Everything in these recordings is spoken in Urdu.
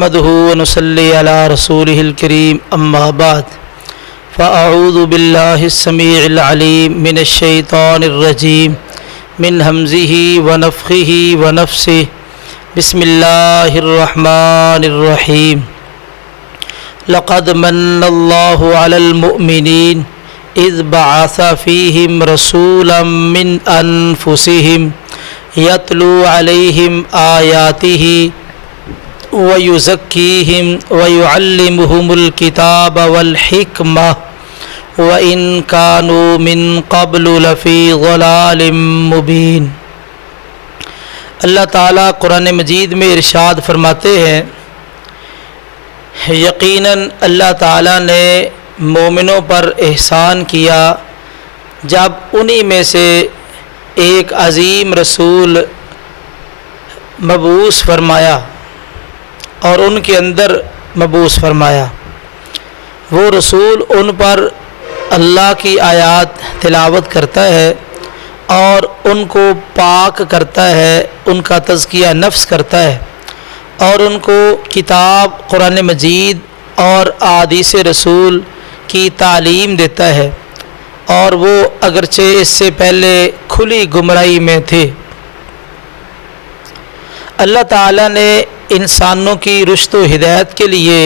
نحمده ونصلي على رسوله الكريم أما بعد فأعوذ بالله السميع العليم من الشيطان الرجيم من همزه ونفخه ونفسه بسم الله الرحمن الرحيم لقد من الله على المؤمنين إذ بعث فيهم رسولا من أنفسهم يتلو عليهم آياته ويزكيهم ويعلمهم الكتاب والحكمة وإن كانوا من قبل لفي ضلال مبين۔ اللہ تعالیٰ قرآن مجید میں ارشاد فرماتے ہیں، یقیناً اللہ تعالیٰ نے مومنوں پر احسان کیا جب انہی میں سے ایک عظیم رسول مبعوث فرمایا اور ان کے اندر مبعوث فرمایا۔ وہ رسول ان پر اللہ کی آیات تلاوت کرتا ہے اور ان کو پاک کرتا ہے، ان کا تزکیہ نفس کرتا ہے اور ان کو کتاب قرآن مجید اور احادیث رسول کی تعلیم دیتا ہے، اور وہ اگرچہ اس سے پہلے کھلی گمراہی میں تھے۔ اللہ تعالیٰ نے انسانوں کی رشد و ہدایت کے لیے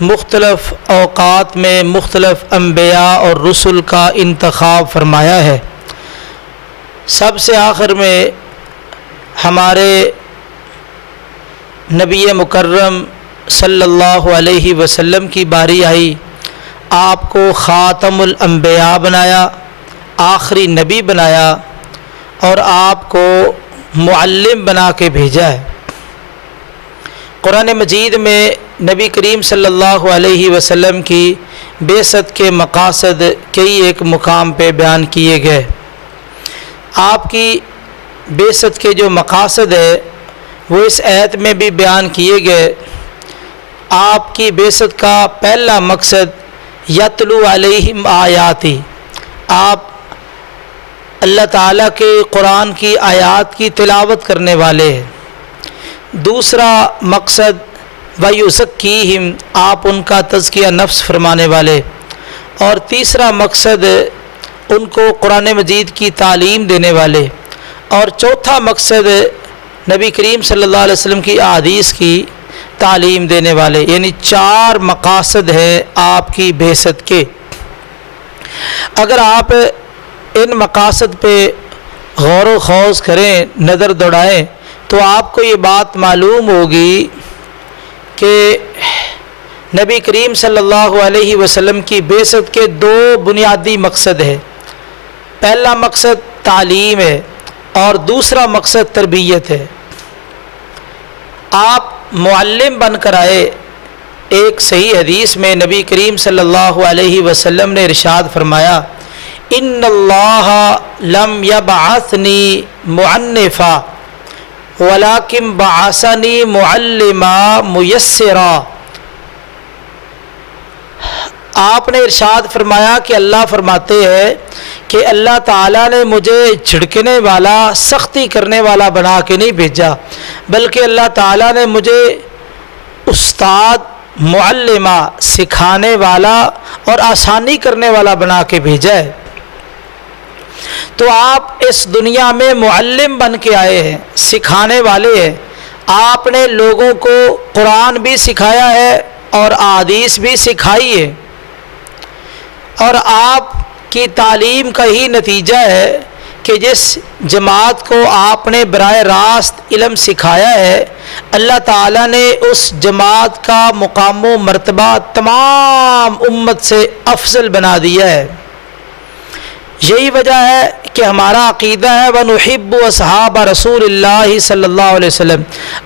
مختلف اوقات میں مختلف انبیاء اور رسل کا انتخاب فرمایا ہے۔ سب سے آخر میں ہمارے نبی مکرم صلی اللہ علیہ وسلم کی باری آئی، آپ کو خاتم الانبیاء بنایا، آخری نبی بنایا اور آپ کو معلم بنا کے بھیجا ہے۔ قرآن مجید میں نبی کریم صلی اللہ علیہ وسلم کی بعثت کے مقاصد کئی ایک مقام پہ بیان کیے گئے۔ آپ کی بعثت کے جو مقاصد ہے وہ اس آیت میں بھی بیان کیے گئے۔ آپ کی بعثت کا پہلا مقصد یتلو علیہم آیاتی، آپ اللہ تعالیٰ کے قرآن کی آیات کی تلاوت کرنے والے ہیں۔ دوسرا مقصد وَيُزَكِّيهِمْ، آپ ان کا تزکیہ نفس فرمانے والے، اور تیسرا مقصد ان کو قرآن مجید کی تعلیم دینے والے، اور چوتھا مقصد نبی کریم صلی اللہ علیہ وسلم کی احادیث کی تعلیم دینے والے۔ یعنی 4 مقاصد ہیں آپ کی بعثت کے۔ اگر آپ ان مقاصد پہ غور و خوض کریں، نظر دوڑائیں، تو آپ کو یہ بات معلوم ہوگی کہ نبی کریم صلی اللہ علیہ وسلم کی بعثت کے 2 بنیادی مقصد ہیں۔ پہلا مقصد تعلیم ہے اور دوسرا مقصد تربیت ہے۔ آپ معلم بن کر آئے۔ ایک صحیح حدیث میں نبی کریم صلی اللہ علیہ وسلم نے ارشاد فرمایا، ان اللہ لم یبعثنی معنفا ولکن بعثنی معلما میسرا۔ آپ نے ارشاد فرمایا کہ اللہ فرماتے ہیں کہ اللہ تعالیٰ نے مجھے جھڑکنے والا، سختی کرنے والا بنا کے نہیں بھیجا، بلکہ اللہ تعالیٰ نے مجھے استاد، معلمہ، سکھانے والا اور آسانی کرنے والا بنا کے بھیجا ہے۔ تو آپ اس دنیا میں معلم بن کے آئے ہیں، سکھانے والے ہیں۔ آپ نے لوگوں کو قرآن بھی سکھایا ہے اور احادیث بھی سکھائی ہے، اور آپ کی تعلیم کا ہی نتیجہ ہے کہ جس جماعت کو آپ نے براہ راست علم سکھایا ہے، اللہ تعالیٰ نے اس جماعت کا مقام و مرتبہ تمام امت سے افضل بنا دیا ہے۔ یہی وجہ ہے کہ ہمارا عقیدہ ہے وَنُحِبُّ أَصْحَابَ رسول اللہ صلی اللہ علیہ وسلم،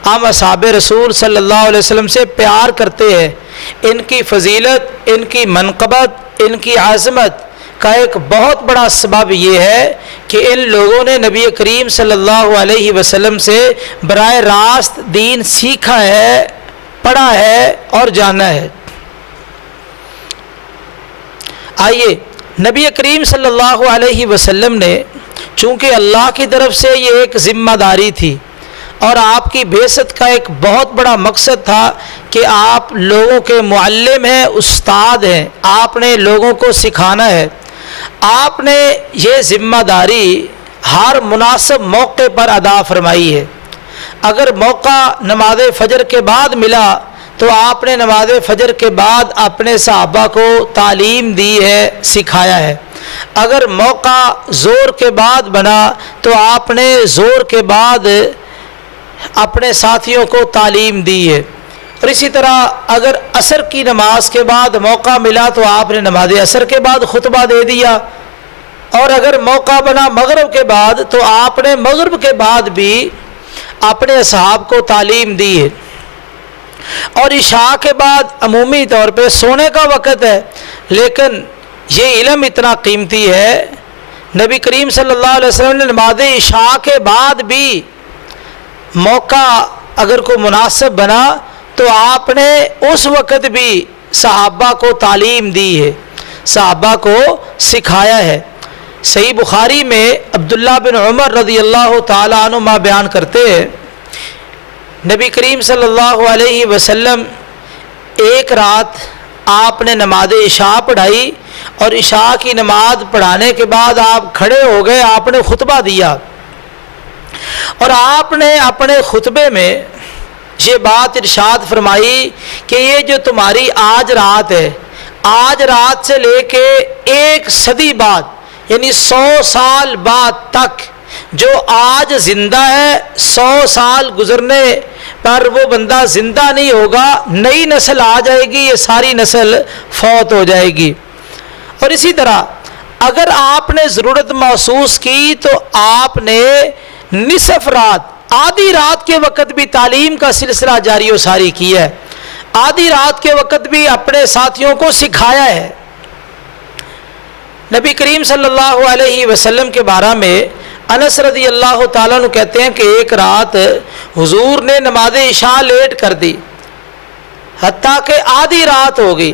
ہم اصحاب رسول صلی اللہ علیہ وسلم سے پیار کرتے ہیں۔ ان کی فضیلت، ان کی منقبت، ان کی عظمت کا ایک بہت بڑا سبب یہ ہے کہ ان لوگوں نے نبی کریم صلی اللہ علیہ وسلم سے براہ راست دین سیکھا ہے، پڑھا ہے اور جانا ہے۔ آئیے، نبی کریم صلی اللہ علیہ وسلم نے چونکہ اللہ کی طرف سے یہ ایک ذمہ داری تھی، اور آپ کی بعثت کا ایک بہت بڑا مقصد تھا کہ آپ لوگوں کے معلم ہیں، استاد ہیں، آپ نے لوگوں کو سکھانا ہے۔ آپ نے یہ ذمہ داری ہر مناسب موقع پر ادا فرمائی ہے۔ اگر موقع نماز فجر کے بعد ملا تو آپ نے نماز فجر کے بعد اپنے صحابہ کو تعلیم دی ہے، سکھایا ہے۔ اگر موقع زور کے بعد بنا تو آپ نے زور کے بعد اپنے ساتھیوں کو تعلیم دی ہے۔ اور اسی طرح اگر عصر کی نماز کے بعد موقع ملا تو آپ نے نماز عصر کے بعد خطبہ دے دیا، اور اگر موقع بنا مغرب کے بعد تو آپ نے مغرب کے بعد بھی اپنے اصحاب کو تعلیم دی ہے۔ اور عشاء کے بعد عمومی طور پہ سونے کا وقت ہے، لیکن یہ علم اتنا قیمتی ہے، نبی کریم صلی اللہ علیہ وسلم نے نماز عشاء کے بعد بھی موقع اگر کوئی مناسب بنا تو آپ نے اس وقت بھی صحابہ کو تعلیم دی ہے، صحابہ کو سکھایا ہے۔ صحیح بخاری میں عبداللہ بن عمر رضی اللہ تعالیٰ عنہما بیان کرتے ہیں، نبی کریم صلی اللہ علیہ وسلم ایک رات آپ نے نماز عشاء پڑھائی، اور عشاء کی نماز پڑھانے کے بعد آپ کھڑے ہو گئے، آپ نے خطبہ دیا، اور آپ نے اپنے خطبے میں یہ بات ارشاد فرمائی کہ یہ جو تمہاری آج رات ہے، آج رات سے لے کے 1 صدی بعد یعنی 100 سال بعد تک جو آج زندہ ہے، 100 سال گزرنے پر وہ بندہ زندہ نہیں ہوگا، نئی نسل آ جائے گی، یہ ساری نسل فوت ہو جائے گی۔ اور اسی طرح اگر آپ نے ضرورت محسوس کی تو آپ نے نصف رات، آدھی رات کے وقت بھی تعلیم کا سلسلہ جاری و ساری کیا ہے، آدھی رات کے وقت بھی اپنے ساتھیوں کو سکھایا ہے۔ نبی کریم صلی اللہ علیہ وسلم کے بارے میں انس رضی اللہ تعالیٰ عنہ کہتے ہیں کہ ایک رات حضور نے نماز عشاء لیٹ کر دی، حتیٰ کہ آدھی رات ہو گئی،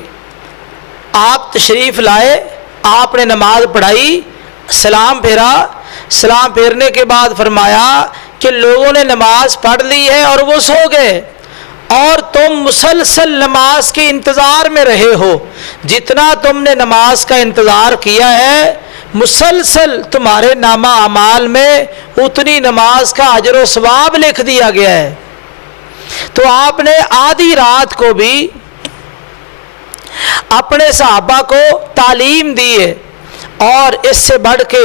آپ تشریف لائے، آپ نے نماز پڑھائی، سلام پھیرا، سلام پھیرنے کے بعد فرمایا کہ لوگوں نے نماز پڑھ لی ہے اور وہ سو گئے، اور تم مسلسل نماز کے انتظار میں رہے ہو، جتنا تم نے نماز کا انتظار کیا ہے مسلسل تمہارے نامہ اعمال میں اتنی نماز کا اجر و ثواب لکھ دیا گیا ہے۔ تو آپ نے آدھی رات کو بھی اپنے صحابہ کو تعلیم دی ہے، اور اس سے بڑھ کے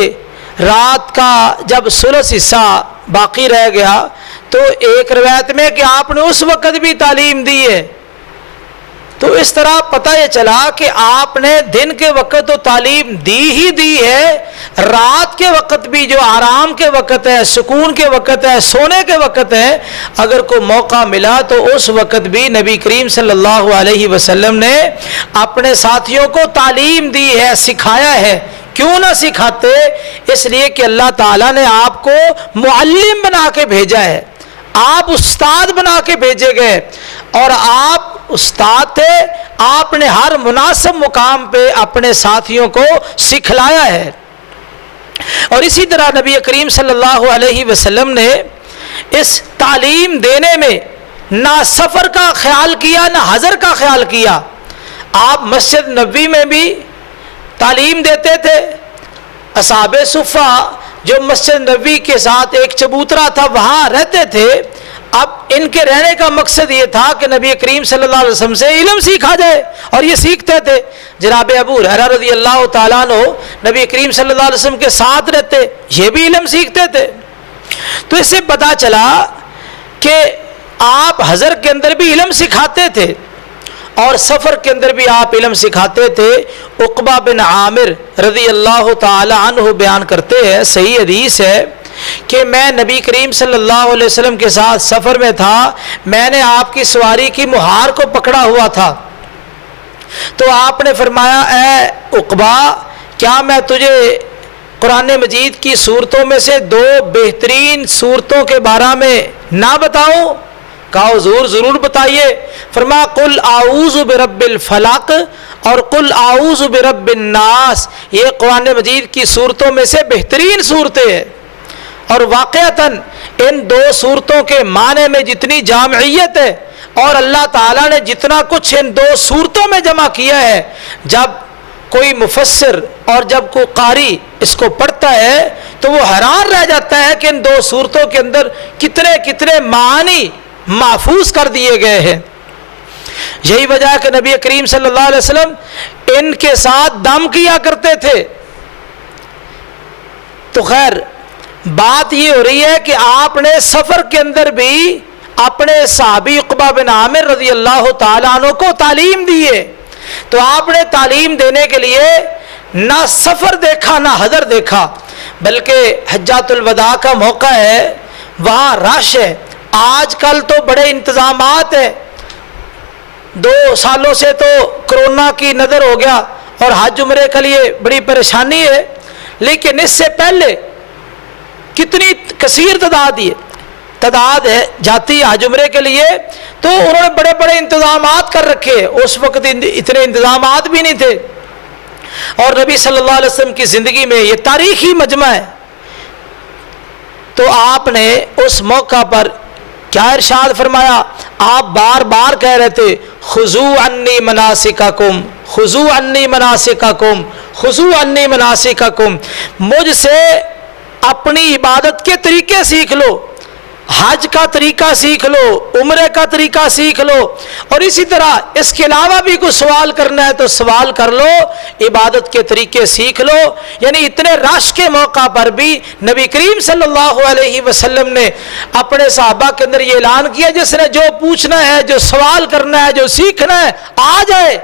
رات کا جب ثلث حصہ باقی رہ گیا تو ایک روایت میں کہ آپ نے اس وقت بھی تعلیم دی ہے۔ تو اس طرح پتہ یہ چلا کہ آپ نے دن کے وقت تو تعلیم دی ہی دی ہے، رات کے وقت بھی جو آرام کے وقت ہے، سکون کے وقت ہے، سونے کے وقت ہے، اگر کوئی موقع ملا تو اس وقت بھی نبی کریم صلی اللہ علیہ وسلم نے اپنے ساتھیوں کو تعلیم دی ہے، سکھایا ہے۔ کیوں نہ سکھاتے؟ اس لیے کہ اللہ تعالیٰ نے آپ کو معلم بنا کے بھیجا ہے، آپ استاد بنا کے بھیجے گئے، اور آپ استاد تھے، آپ نے ہر مناسب مقام پہ اپنے ساتھیوں کو سکھلایا ہے۔ اور اسی طرح نبی کریم صلی اللہ علیہ وسلم نے اس تعلیم دینے میں نہ سفر کا خیال کیا نہ حضر کا خیال کیا۔ آپ مسجد نبوی میں بھی تعلیم دیتے تھے، اصحاب صفہ جو مسجد نبوی کے ساتھ ایک چبوترا تھا وہاں رہتے تھے، اب ان کے رہنے کا مقصد یہ تھا کہ نبی کریم صلی اللہ علیہ وسلم سے علم سیکھا جائے، اور یہ سیکھتے تھے۔ جناب ابو ہریرہ رضی اللہ تعالیٰ عنہ نبی کریم صلی اللہ علیہ وسلم کے ساتھ رہتے، یہ بھی علم سیکھتے تھے۔ تو اس سے پتہ چلا کہ آپ حضر کے اندر بھی علم سکھاتے تھے، اور سفر کے اندر بھی آپ علم سکھاتے تھے۔ عقبہ بن عامر رضی اللہ تعالی عنہ بیان کرتے ہیں، صحیح حدیث ہے کہ میں نبی کریم صلی اللہ علیہ وسلم کے ساتھ سفر میں تھا، میں نے آپ کی سواری کی مہار کو پکڑا ہوا تھا، تو آپ نے فرمایا اے عقبہ کیا میں تجھے قرآن مجید کی صورتوں میں سے 2 بہترین صورتوں کے بارے میں نہ بتاؤں؟ کہا حضور ضرور بتائیے۔ فرمایا قل اعوذ برب الفلق اور قل اعوذ برب الناس، یہ قرآن مجید کی صورتوں میں سے بہترین صورتیں ہیں، اور واقعتاً ان دو صورتوں کے معنی میں جتنی جامعیت ہے اور اللہ تعالیٰ نے جتنا کچھ ان دو صورتوں میں جمع کیا ہے، جب کوئی مفسر اور جب کوئی قاری اس کو پڑھتا ہے تو وہ حیران رہ جاتا ہے کہ ان دو صورتوں کے اندر کتنے کتنے معانی محفوظ کر دیے گئے ہیں۔ یہی وجہ ہے کہ نبی کریم صلی اللہ علیہ وسلم ان کے ساتھ دم کیا کرتے تھے۔ تو خیر بات یہ ہو رہی ہے کہ آپ نے سفر کے اندر بھی اپنے صحابی عقبہ بن عامر رضی اللہ تعالیٰ عنہ کو تعلیم دی ہے۔ تو آپ نے تعلیم دینے کے لیے نہ سفر دیکھا نہ حضر دیکھا، بلکہ حجۃ الوداع کا موقع ہے، وہاں رش ہے۔ آج کل تو بڑے انتظامات ہیں، 2 سالوں سے تو کرونا کی نظر ہو گیا اور حج عمرے کے لیے بڑی پریشانی ہے، لیکن اس سے پہلے کتنی کثیر تعداد ہے جاتی ہے حج عمرے کے لیے، تو انہوں نے بڑے بڑے انتظامات کر رکھے۔ اس وقت اتنے انتظامات بھی نہیں تھے، اور نبی صلی اللہ علیہ وسلم کی زندگی میں یہ تاریخی مجمع ہے۔ تو آپ نے اس موقع پر کیا ارشاد فرمایا؟ آپ بار بار کہہ رہے تھے خذوا عنی مناسککم، خذوا عنی مناسککم، خذوا عنی مناسککم، مجھ سے اپنی عبادت کے طریقے سیکھ لو، حج کا طریقہ سیکھ لو، عمرے کا طریقہ سیکھ لو، اور اسی طرح اس کے علاوہ بھی کوئی سوال کرنا ہے تو سوال کر لو، عبادت کے طریقے سیکھ لو۔ یعنی اتنے رش کے موقع پر بھی نبی کریم صلی اللہ علیہ وسلم نے اپنے صحابہ کے اندر یہ اعلان کیا، جس نے جو پوچھنا ہے، جو سوال کرنا ہے، جو سیکھنا ہے، آ جائے۔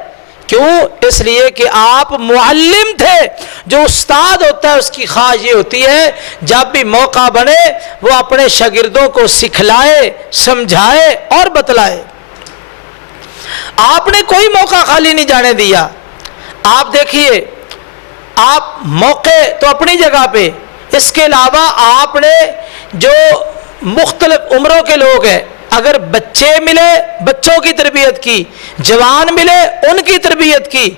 کیوں؟ اس لیے کہ آپ معلم تھے۔ جو استاد ہوتا ہے اس کی خواہش یہ ہوتی ہے جب بھی موقع بنے وہ اپنے شاگردوں کو سکھلائے، سمجھائے اور بتلائے۔ آپ نے کوئی موقع خالی نہیں جانے دیا۔ آپ دیکھیے، آپ موقع تو اپنی جگہ پہ، اس کے علاوہ آپ نے جو مختلف عمروں کے لوگ ہیں، اگر بچے ملے بچوں کی تربیت کی، جوان ملے ان کی تربیت کی،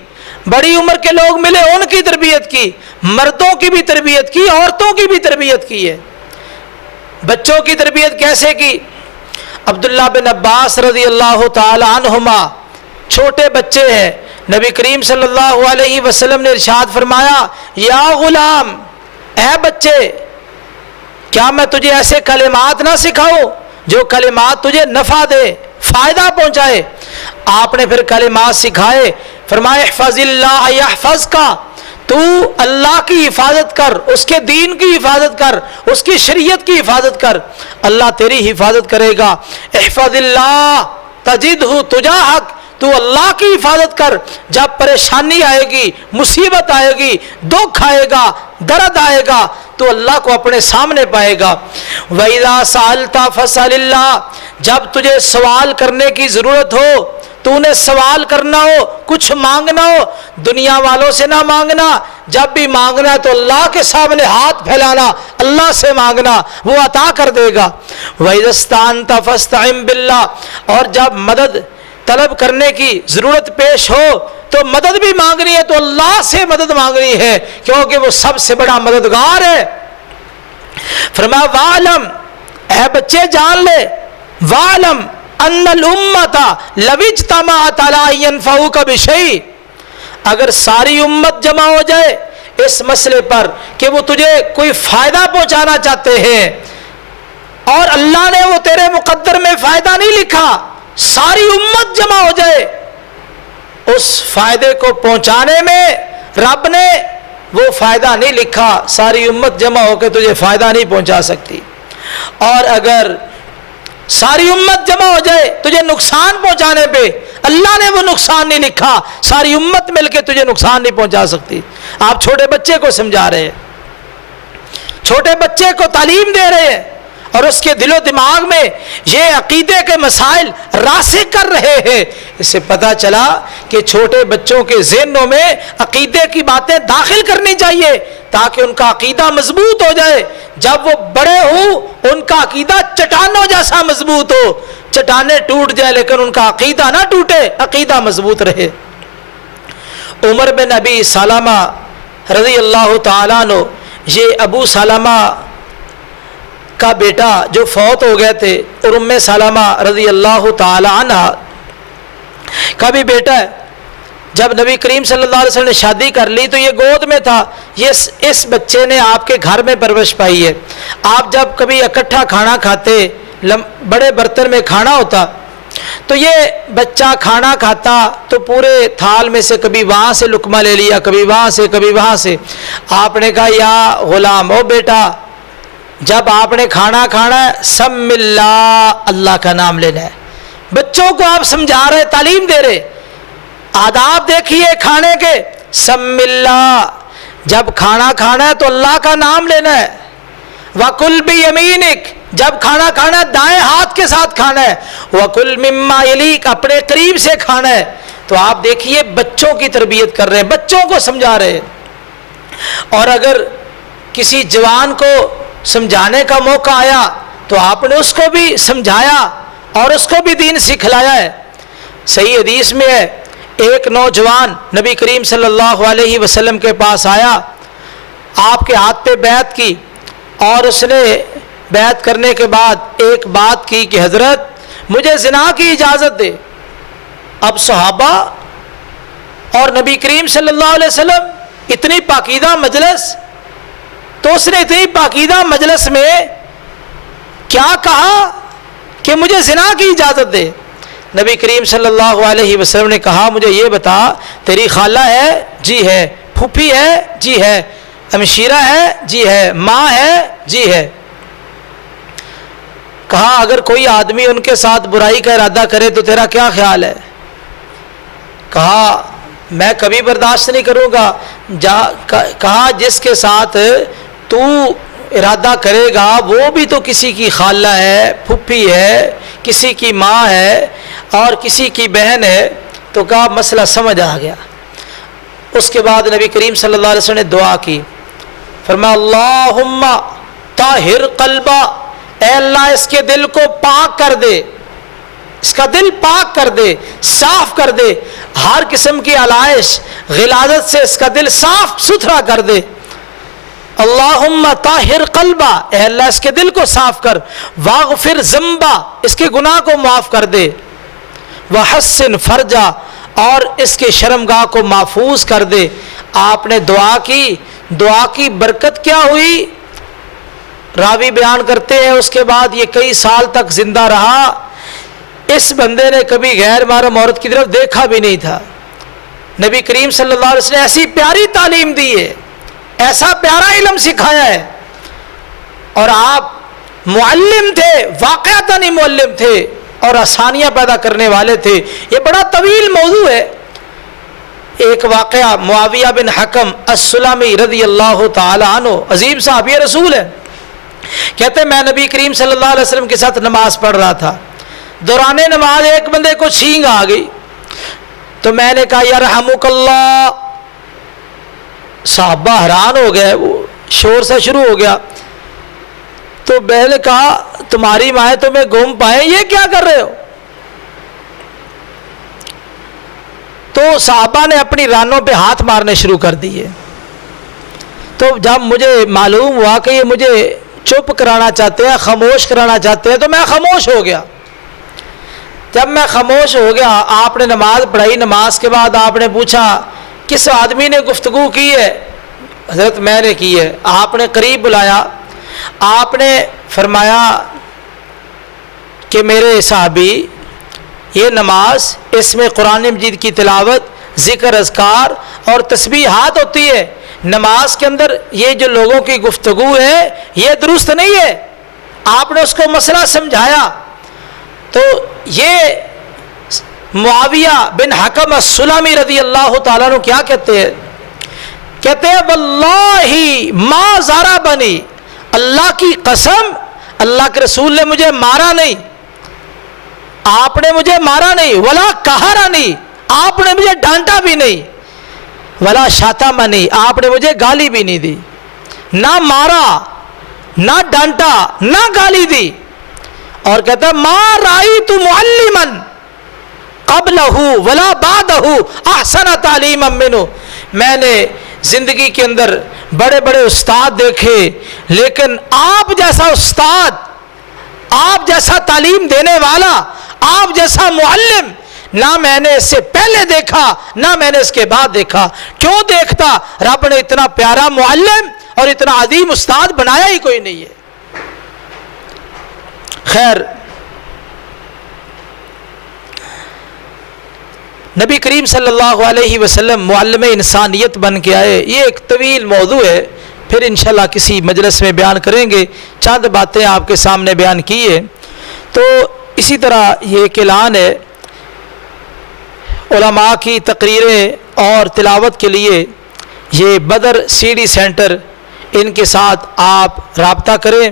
بڑی عمر کے لوگ ملے ان کی تربیت کی، مردوں کی بھی تربیت کی، عورتوں کی بھی تربیت کی ہے۔ بچوں کی تربیت کیسے کی؟ عبداللہ بن عباس رضی اللہ تعالی عنہما چھوٹے بچے ہیں، نبی کریم صلی اللہ علیہ وسلم نے ارشاد فرمایا یا غلام، اے بچے، کیا میں تجھے ایسے کلمات نہ سکھاؤں جو کلمات تجھے نفع دے، فائدہ پہنچائے؟ آپ نے پھر کلمات سکھائے، فرمایا احفظ اللہ یحفظک، تو اللہ کی حفاظت کر، اس کے دین کی حفاظت کر، اس کی شریعت کی حفاظت کر، اللہ تیری حفاظت کرے گا۔ احفظ اللہ تجدہ تجاہک، تو اللہ کی حفاظت کر، جب پریشانی آئے گی، مصیبت آئے گی، دکھ آئے گا، درد آئے گا، تو اللہ کو اپنے سامنے پائے گا۔ وَإِذَا سَأَلْتَ فَاسْأَلِ اللَّهَ، جب تجھے سوال کرنے کی ضرورت ہو، تو انہیں سوال کرنا ہو، کچھ مانگنا ہو، دنیا والوں سے نہ مانگنا، جب بھی مانگنا ہے تو اللہ کے سامنے ہاتھ پھیلانا، اللہ سے مانگنا، وہ عطا کر دے گا۔ وَإِذَا اسْتَعَنْتَ فَاسْتَعِنْ بِاللَّهِ، اور جب مدد طلب کرنے کی ضرورت پیش ہو تو مدد بھی مانگنی ہے تو اللہ سے مدد مانگنی ہے، کیونکہ وہ سب سے بڑا مددگار ہے۔ فرمایا وَعْلَمْ، اے بچے جان لے، وَعْلَمْ أَنَّ الْأُمَّةَ لَوِ اجْتَمَعَتْ عَلَىٰ أَن يَنفَعُوكَ بِشَيْءٍ، اگر ساری امت جمع ہو جائے اس مسئلے پر کہ وہ تجھے کوئی فائدہ پہنچانا چاہتے ہیں، اور اللہ نے وہ تیرے مقدر میں فائدہ نہیں لکھا، ساری امت جمع ہو جائے، اس فائدے کو پہنچانے میں رب نے وہ فائدہ نہیں لکھا، ساری امت جمع ہو کے تجھے فائدہ نہیں پہنچا سکتی، اور اگر ساری امت جمع ہو جائے تجھے نقصان پہنچانے پہ اللہ نے وہ نقصان نہیں لکھا، ساری امت مل کے تجھے نقصان نہیں پہنچا سکتی۔ آپ چھوٹے بچے کو سمجھا رہے ہیں، چھوٹے بچے کو تعلیم دے رہے ہیں، اور اس کے دل و دماغ میں یہ عقیدے کے مسائل راسخ کر رہے ہیں۔ اس سے پتہ چلا کہ چھوٹے بچوں کے ذہنوں میں عقیدے کی باتیں داخل کرنی چاہیے تاکہ ان کا عقیدہ مضبوط ہو جائے، جب وہ بڑے ہوں ان کا عقیدہ چٹانوں جیسا مضبوط ہو، چٹانیں ٹوٹ جائے لیکن ان کا عقیدہ نہ ٹوٹے، عقیدہ مضبوط رہے۔ عمر بن ابی سلمہ رضی اللہ تعالیٰ عنہ، یہ ابو سلمہ کا بیٹا جو فوت ہو گئے تھے، اور ام سلمہ رضی اللہ تعالی عنہ کا بھی بیٹا ہے، جب نبی کریم صلی اللہ علیہ وسلم نے شادی کر لی تو یہ گود میں تھا، اس بچے نے آپ کے گھر میں پرورش پائی ہے۔ آپ جب کبھی اکٹھا کھانا کھاتے، بڑے برتن میں کھانا ہوتا، تو یہ بچہ کھانا کھاتا تو پورے تھال میں سے کبھی وہاں سے لقمہ لے لیا، کبھی وہاں سے، کبھی وہاں سے۔ آپ نے کہا یا غلام، او بیٹا، جب آپ نے کھانا کھانا ہے سم اللہ، اللہ کا نام لینا ہے۔ بچوں کو آپ سمجھا رہے، تعلیم دے رہے، آداب دیکھیے کھانے کے، سم اللہ، جب کھانا کھانا ہے تو اللہ کا نام لینا ہے۔ وَكُلْ بِيَمِينِكَ، جب کھانا کھانا دائیں ہاتھ کے ساتھ کھانا ہے۔ وَكُلْ مِمَّا يَلِيكَ، اپنے قریب سے کھانا ہے۔ تو آپ دیکھیے بچوں کی تربیت کر رہے ہیں، بچوں کو سمجھا رہے ہیں۔ اور اگر کسی جوان کو سمجھانے کا موقع آیا تو آپ نے اس کو بھی سمجھایا اور اس کو بھی دین سکھلایا ہے۔ صحیح حدیث میں ہے، ایک نوجوان نبی کریم صلی اللہ علیہ وسلم کے پاس آیا، آپ کے ہاتھ پہ بیعت کی، اور اس نے بیعت کرنے کے بعد ایک بات کی کہ حضرت مجھے زنا کی اجازت دے۔ اب صحابہ اور نبی کریم صلی اللہ علیہ وسلم، اتنی پاکیزہ مجلس، تو اس نے اتنی پاکیزہ مجلس میں کیا کہا کہ مجھے زنا کی اجازت دے۔ نبی کریم صلی اللہ علیہ وسلم نے کہا مجھے یہ بتا، تیری خالہ ہے؟ جی ہے۔ پھوپھی ہے؟ جی ہے۔ ہمشیرہ ہے؟ جی ہے۔ ماں ہے؟ جی ہے۔ کہا اگر کوئی آدمی ان کے ساتھ برائی کا ارادہ کرے تو تیرا کیا خیال ہے؟ کہا میں کبھی برداشت نہیں کروں گا۔ کہا جس کے ساتھ تو ارادہ کرے گا وہ بھی تو کسی کی خالہ ہے، پھوپھی ہے، کسی کی ماں ہے اور کسی کی بہن ہے۔ تو کہا مسئلہ سمجھ آ گیا۔ اس کے بعد نبی کریم صلی اللہ علیہ وسلم نے دعا کی، فرمایا اللہم طاہر قلبا، اے اللہ اس کے دل کو پاک کر دے، اس کا دل پاک کر دے، صاف کر دے، ہر قسم کی علائش غلاظت سے اس کا دل صاف ستھرا کر دے۔ اللہم طاہر قلبا، اے اللہ اس کے دل کو صاف کر، واغفر ذنبا، اس کے گناہ کو معاف کر دے، وحسن فرجا، اور اس کے شرمگاہ کو محفوظ کر دے۔ آپ نے دعا کی، دعا کی برکت کیا ہوئی؟ راوی بیان کرتے ہیں اس کے بعد یہ کئی سال تک زندہ رہا، اس بندے نے کبھی غیر محرم عورت کی طرف دیکھا بھی نہیں تھا۔ نبی کریم صلی اللہ علیہ وسلم نے ایسی پیاری تعلیم دی ہے، ایسا پیارا علم سکھایا ہے، اور آپ معلم تھے، واقعتاً ہی معلم تھے اور آسانیاں پیدا کرنے والے تھے۔ یہ بڑا طویل موضوع ہے۔ ایک واقعہ، معاویہ بن حکم السلمی رضی اللہ تعالی عنہ، عظیم صحابی رسول ہے، کہتے ہیں میں نبی کریم صلی اللہ علیہ وسلم کے ساتھ نماز پڑھ رہا تھا، دوران نماز ایک بندے کو چھینک آ گئی، تو میں نے کہا یرحمک اللہ۔ صحابہ حیران ہو گئے، وہ شور سے شروع ہو گیا، تو میں نے کہا تمہاری مائیں تمہیں گھوم پائیں، یہ کیا کر رہے ہو؟ تو صحابہ نے اپنی رانوں پہ ہاتھ مارنے شروع کر دیے۔ تو جب مجھے معلوم ہوا کہ یہ مجھے چپ کرانا چاہتے ہیں، خاموش کرانا چاہتے ہیں، تو میں خاموش ہو گیا۔ جب میں خاموش ہو گیا، آپ نے نماز پڑھائی، نماز کے بعد آپ نے پوچھا کس آدمی نے گفتگو کی ہے؟ حضرت میں نے کی ہے۔ آپ نے قریب بلایا، آپ نے فرمایا کہ میرے صحابی، یہ نماز، اس میں قرآن مجید کی تلاوت، ذکر، اذکار اور تسبیحات ہوتی ہے، نماز کے اندر یہ جو لوگوں کی گفتگو ہے یہ درست نہیں ہے۔ آپ نے اس کو مسئلہ سمجھایا۔ تو یہ معاویہ بن حکم السلمی رضی اللہ تعالیٰ عنہ کیا کہتے ہیں؟ کہتے ہیں واللہ ما ضربنی، اللہ کی قسم اللہ کے رسول نے مجھے مارا نہیں، آپ نے مجھے مارا نہیں، ولا قہرنی، آپ نے مجھے ڈانٹا بھی نہیں، ولا شاتمنی، آپ نے مجھے گالی بھی نہیں دی، نہ مارا، نہ ڈانٹا، نہ گالی دی۔ اور کہتا ہے ما رأیت معلما قبلہ ولا بعدہ احسن تعلیما منہ، میں نے زندگی کے اندر بڑے بڑے استاد دیکھے، لیکن آپ جیسا استاد، آپ جیسا تعلیم دینے والا، آپ جیسا معلم نہ میں نے اس سے پہلے دیکھا نہ میں نے اس کے بعد دیکھا۔ کیوں دیکھتا؟ رب نے اتنا پیارا معلم اور اتنا عظیم استاد بنایا ہی کوئی نہیں ہے۔ خیر، نبی کریم صلی اللہ علیہ وسلم معلم انسانیت بن کے آئے، یہ ایک طویل موضوع ہے، پھر انشاءاللہ کسی مجلس میں بیان کریں گے۔ چند باتیں آپ کے سامنے بیان کی ہے۔ تو اسی طرح یہ ایک اعلان ہے، علماء کی تقریریں اور تلاوت کے لیے یہ بدر سی ڈی سینٹر، ان کے ساتھ آپ رابطہ کریں،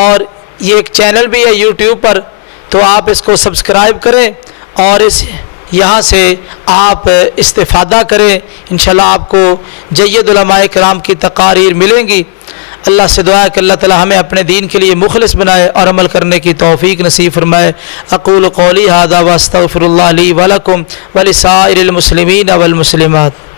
اور یہ ایک چینل بھی ہے یوٹیوب پر، تو آپ اس کو سبسکرائب کریں اور یہاں سے آپ استفادہ کریں۔ انشاءاللہ آپ کو جید علماء کرام کی تقاریر ملیں گی۔ اللہ سے دعا ہے کہ اللہ تعالی ہمیں اپنے دین کے لیے مخلص بنائے اور عمل کرنے کی توفیق نصیب فرمائے۔ اقول قولی ھذا واستغفر اللہ لی ولکم ولسائر المسلمین والمسلمات۔